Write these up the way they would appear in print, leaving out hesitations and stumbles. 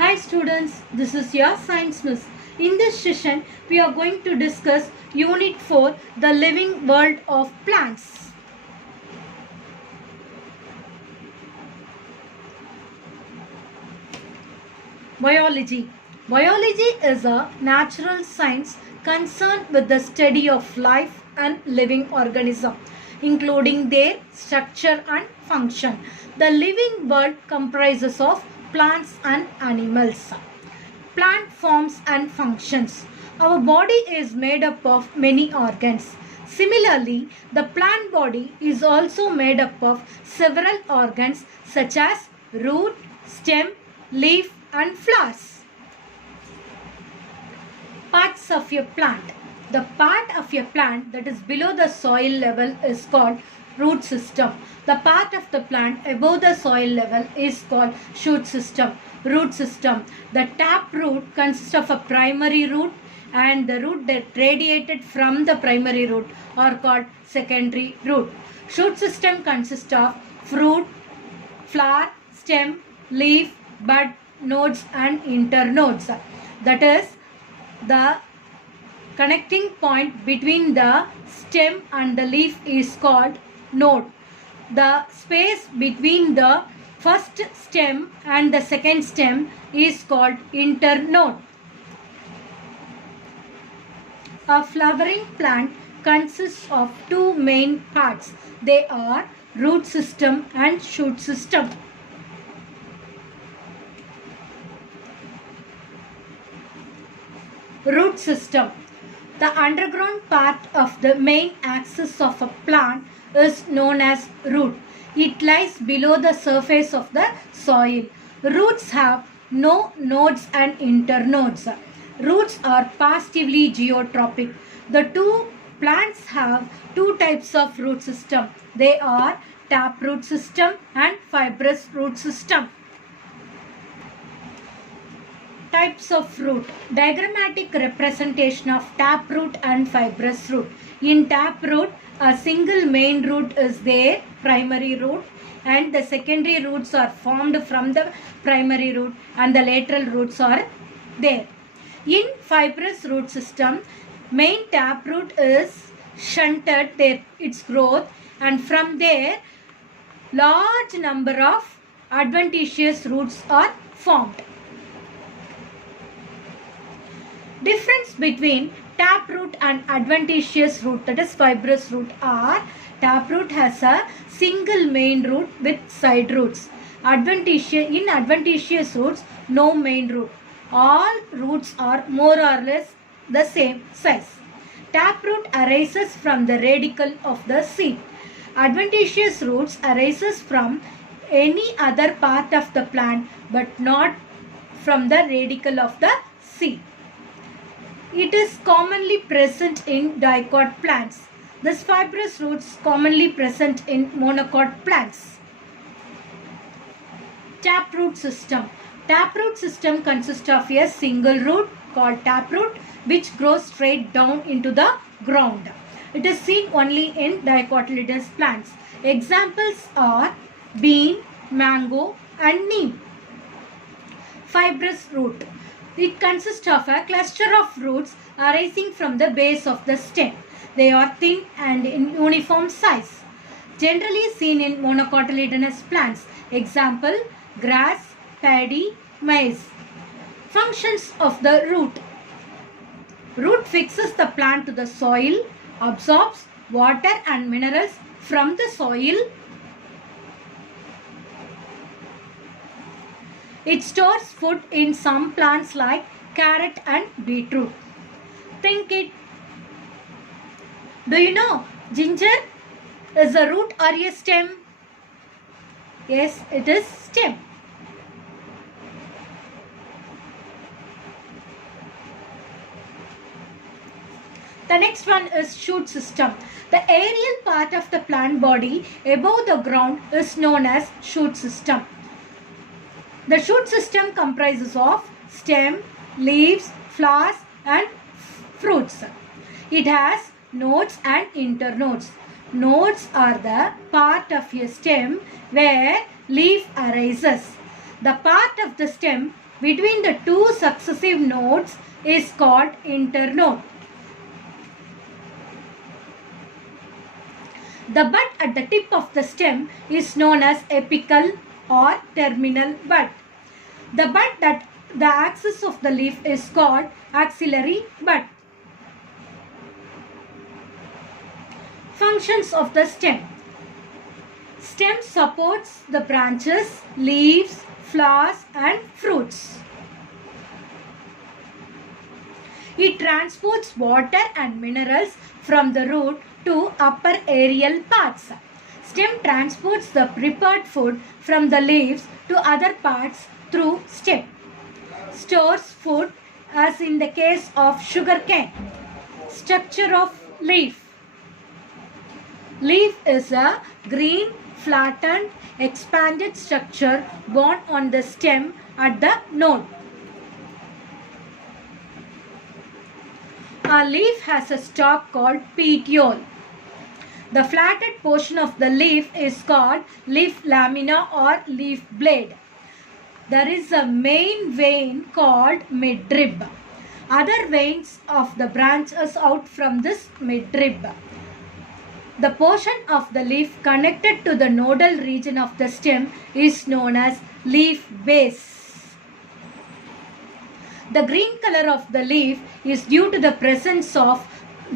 Hi students, this is your science miss. In this session, we are going to discuss Unit 4, the living world of plants. Biology. Biology is a natural science concerned with the study of life and living organism, including their structure and function. The living world comprises of plants and animals. Plant forms and functions. Our body is made up of many organs. Similarly, the plant body is also made up of several organs such as root, stem, leaf and flowers. Parts of a plant. The part of a plant that is below the soil level is called root system. The part of the plant above the soil level is called shoot system. Root system. The tap root consists of a primary root and the root that radiated from the primary root are called secondary root. Shoot system consists of fruit, flower, stem, leaf, bud, nodes and internodes. That is, the connecting point between the stem and the leaf is called node. The space between the first stem and the second stem is called internode. A flowering plant consists of two main parts. They are root system and shoot system. Root system. The underground part of the main axis of a plant is known as root. It lies below the surface of the soil. Roots have no nodes and internodes. Roots are positively geotropic. The two plants have two types of root system. They are taproot system and fibrous root system. Types of root. Diagrammatic representation of taproot and fibrous root. In taproot, a single main root is there, primary root, and the secondary roots are formed from the primary root and the lateral roots are there. In fibrous root system, main taproot is shunted its growth, and from there large number of adventitious roots are formed. Difference between taproot and adventitious root, that is fibrous root, are taproot has a single main root with side roots. In adventitious roots, no main root. All roots are more or less the same size. Taproot arises from the radicle of the seed. Adventitious roots arises from any other part of the plant but not from the radicle of the seed. It is commonly present in dicot plants. This fibrous roots commonly present in monocot plants. Taproot system. Taproot system consists of a single root called taproot which grows straight down into the ground. It is seen only in dicotyledonous plants. Examples are bean, mango and neem. Fibrous root. It consists of a cluster of roots arising from the base of the stem. They are thin and in uniform size. Generally seen in monocotyledonous plants. Example, grass, paddy, maize. Functions of the root. Root fixes the plant to the soil, absorbs water and minerals from the soil. It stores food in some plants like carrot and beetroot. Think it. Do you know ginger is a root or a stem? Yes, it is stem. The next one is shoot system. The aerial part of the plant body above the ground is known as shoot system. The shoot system comprises of stem, leaves, flowers and fruits. It has nodes and internodes. Nodes are the part of a stem where leaf arises. The part of the stem between the two successive nodes is called internode. The bud at the tip of the stem is known as apical or terminal bud. The bud that the axis of the leaf is called axillary bud. Functions of the stem. Stem supports the branches, leaves, flowers and fruits. It transports water and minerals from the root to upper aerial parts. Stem transports the prepared food from the leaves to other parts through stem. Stores food as in the case of sugarcane. Structure of leaf. Leaf is a green, flattened, expanded structure borne on the stem at the node. A leaf has a stalk called petiole. The flattened portion of the leaf is called leaf lamina or leaf blade. There is a main vein called midrib. Other veins of the branches out from this midrib. The portion of the leaf connected to the nodal region of the stem is known as leaf base. The green color of the leaf is due to the presence of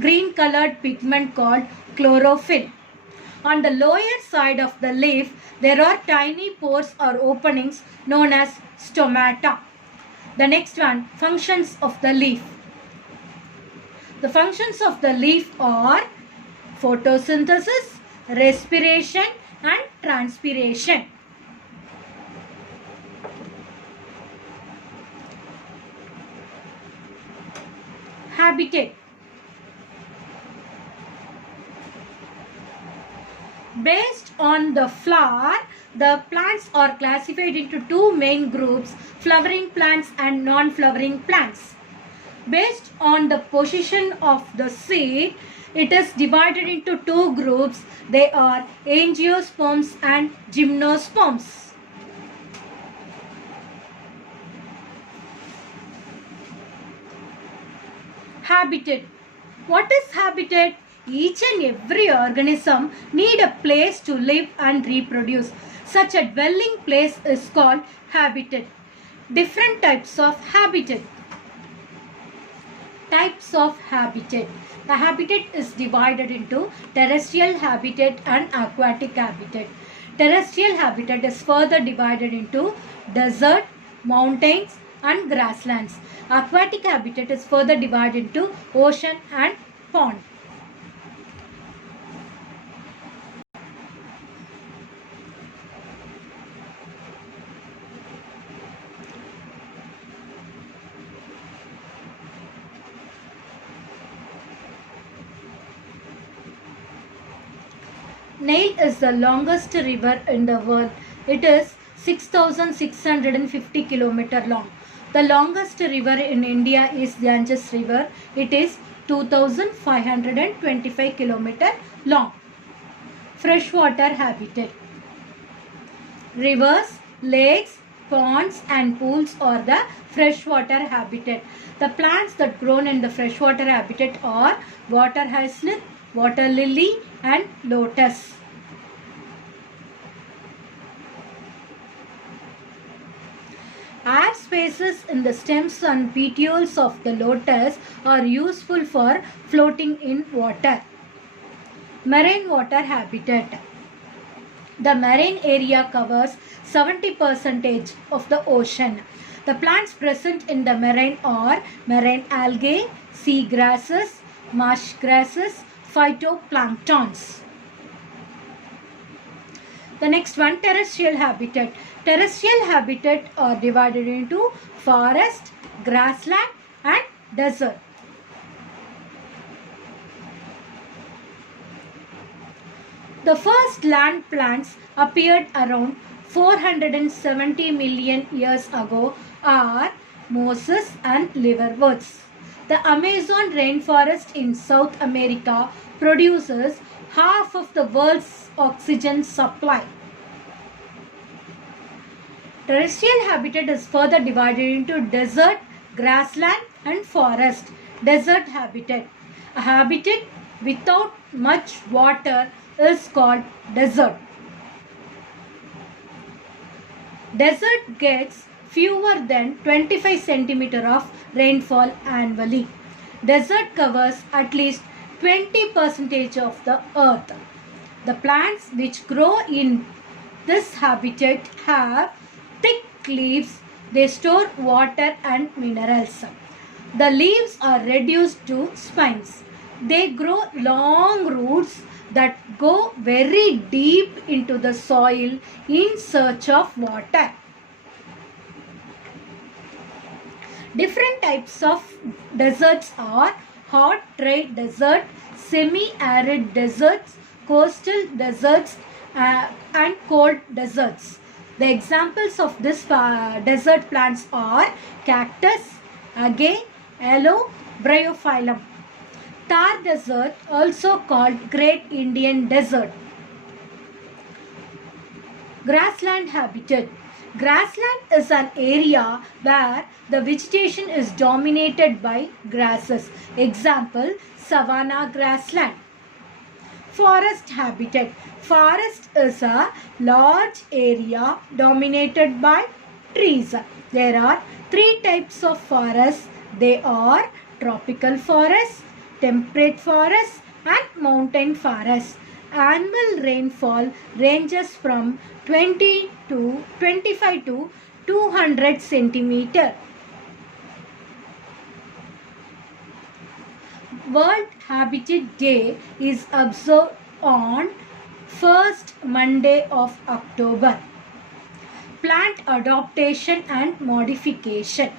green colored pigment called chlorophyll. On the lower side of the leaf, there are tiny pores or openings known as stomata. The next one, functions of the leaf. The functions of the leaf are photosynthesis, respiration and transpiration. Habitat. Based on the flower, the plants are classified into two main groups, flowering plants and non-flowering plants. Based on the position of the seed, it is divided into two groups. They are angiosperms and gymnosperms. Habitat. What is habitat? Each and every organism need a place to live and reproduce. Such a dwelling place is called habitat. Different types of habitat. Types of habitat. The habitat is divided into terrestrial habitat and aquatic habitat. Terrestrial habitat is further divided into desert, mountains and grasslands. Aquatic habitat is further divided into ocean and pond. Nile is the longest river in the world. It is 6,650 km long. The longest river in India is Ganges River. It is 2,525 km long. Freshwater habitat. Rivers, lakes, ponds and pools are the freshwater habitat. The plants that grown in the freshwater habitat are water hyacinth, water lily and lotus. Air spaces in the stems and petioles of the lotus are useful for floating in water. Marine water habitat. The marine area covers 70% of the ocean. The plants present in the marine are marine algae, sea grasses, marsh grasses, phytoplanktons. The next one, terrestrial habitat. Terrestrial habitat are divided into forest, grassland and desert. The first land plants appeared around 470 million years ago are mosses and liverworts. The Amazon rainforest in South America produces half of the world's oxygen supply. Terrestrial habitat is further divided into desert, grassland and forest. Desert habitat. A habitat without much water is called desert. Desert gets fewer than 25 centimeter of rainfall annually. Desert covers at least 20% of the earth. The plants which grow in this habitat have thick leaves. They store water and minerals. The leaves are reduced to spines. They grow long roots that go very deep into the soil in search of water. Different types of deserts are hot, dry desert, semi-arid deserts, coastal deserts, and cold deserts. The examples of this desert plants are cactus, agave, aloe, bryophyllum. Thar desert, also called Great Indian Desert. Grassland habitat. Grassland is an area where the vegetation is dominated by grasses. Example, savanna grassland. Forest habitat. Forest is a large area dominated by trees. There are three types of forests. They are tropical forest, temperate forest and mountain forest. Annual rainfall ranges from 20 to 25 to 200 centimeter. World Habitat Day is observed on first Monday of October. Plant adaptation and modification.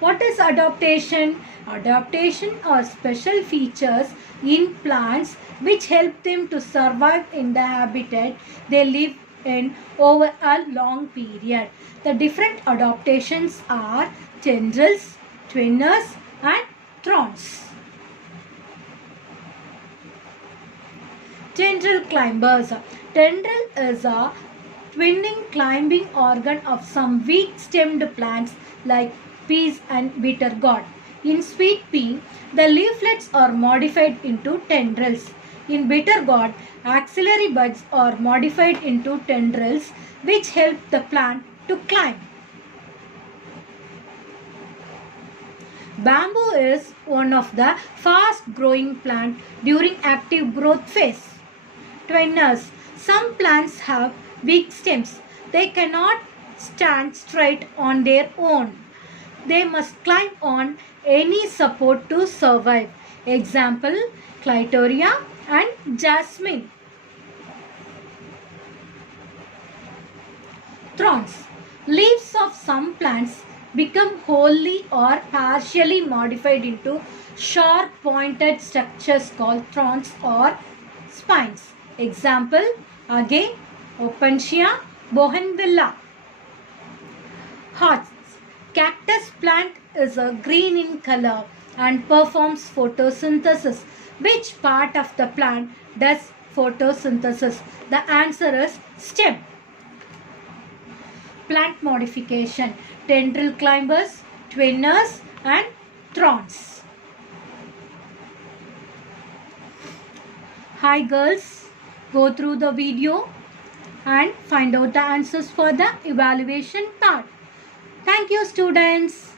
What is adaptation? Adaptation are special features in plants which help them to survive in the habitat they live in over a long period. The different adaptations are tendrils, twinners and thorns. Tendril climbers. Tendril is a twinning climbing organ of some weak-stemmed plants like peas and bitter gourd. In sweet pea, the leaflets are modified into tendrils. In bitter gourd, axillary buds are modified into tendrils which help the plant to climb. Bamboo is one of the fast-growing plants during active growth phase. Twinners. Some plants have weak stems. They cannot stand straight on their own. They must climb on any support to survive. Example, Clitoria and Jasmine. Thorns. Leaves of some plants become wholly or partially modified into sharp pointed structures called thorns or spines. Example, agave, opuntia, bougainvillea. Hearts. Cactus plant is a green in color and performs photosynthesis. Which part of the plant does photosynthesis? The answer is stem. Plant modification. Tendril climbers, twinners and thorns. Hi girls, go through the video and find out the answers for the evaluation part. Thank you students.